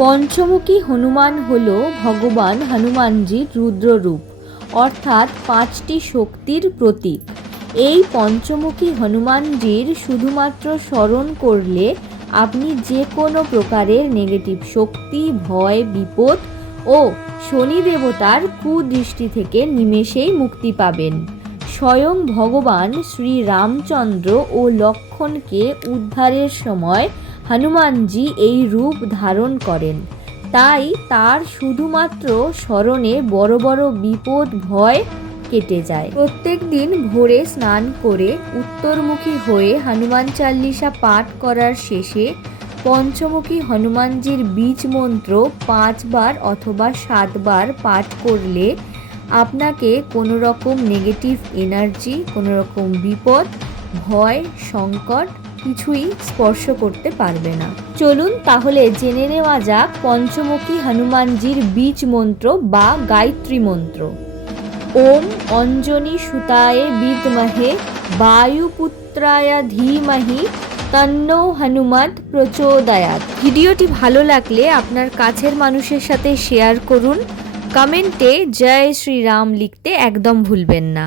পঞ্চমুখী হনুমান হল ভগবান হনুমানজির রুদ্ররূপ, অর্থাৎ 5টি শক্তির প্রতীক। এই পঞ্চমুখী হনুমানজির শুধুমাত্র স্মরণ করলে আপনি যে কোনো প্রকারের নেগেটিভ শক্তি, ভয়, বিপদ ও শনি দেবতার কুদৃষ্টি থেকে নিমেষেই মুক্তি পাবেন। স্বয়ং ভগবান শ্রী রামচন্দ্র ও লক্ষ্মণকে উদ্ধারের সময় হনুমানজি এই রূপ ধারণ করেন। তাই তার শুধুমাত্র স্মরণে বড় বড় বিপদ, ভয় কেটে যায়। প্রত্যেক দিন ভোরে স্নান করে উত্তরমুখী হয়ে হনুমান চালিসা পাঠ করার শেষে পঞ্চমুখী হনুমানজির বীজ মন্ত্র 5 বার অথবা 7 বার পাঠ করলে আপনাকে কোনো রকম নেগেটিভ এনার্জি, কোনো রকম বিপদ, ভয়, সংকট কিছুই স্পর্শ করতে পারবে না। চলুন তাহলে জেনে নেওয়া যাক পঞ্চমুখী হনুমানজির বীজ মন্ত্র বা গায়ত্রী মন্ত্র। ওম অঞ্জনী সুতায় বিদ্মহে বায়ুপুত্রায় ধীমহি তন্নো হনুমৎ প্রচোদয়াৎ। ভিডিওটি ভালো লাগলে আপনার কাছের মানুষের সাথে শেয়ার করুন। কমেন্টে জয় শ্রীরাম লিখতে একদম ভুলবেন না।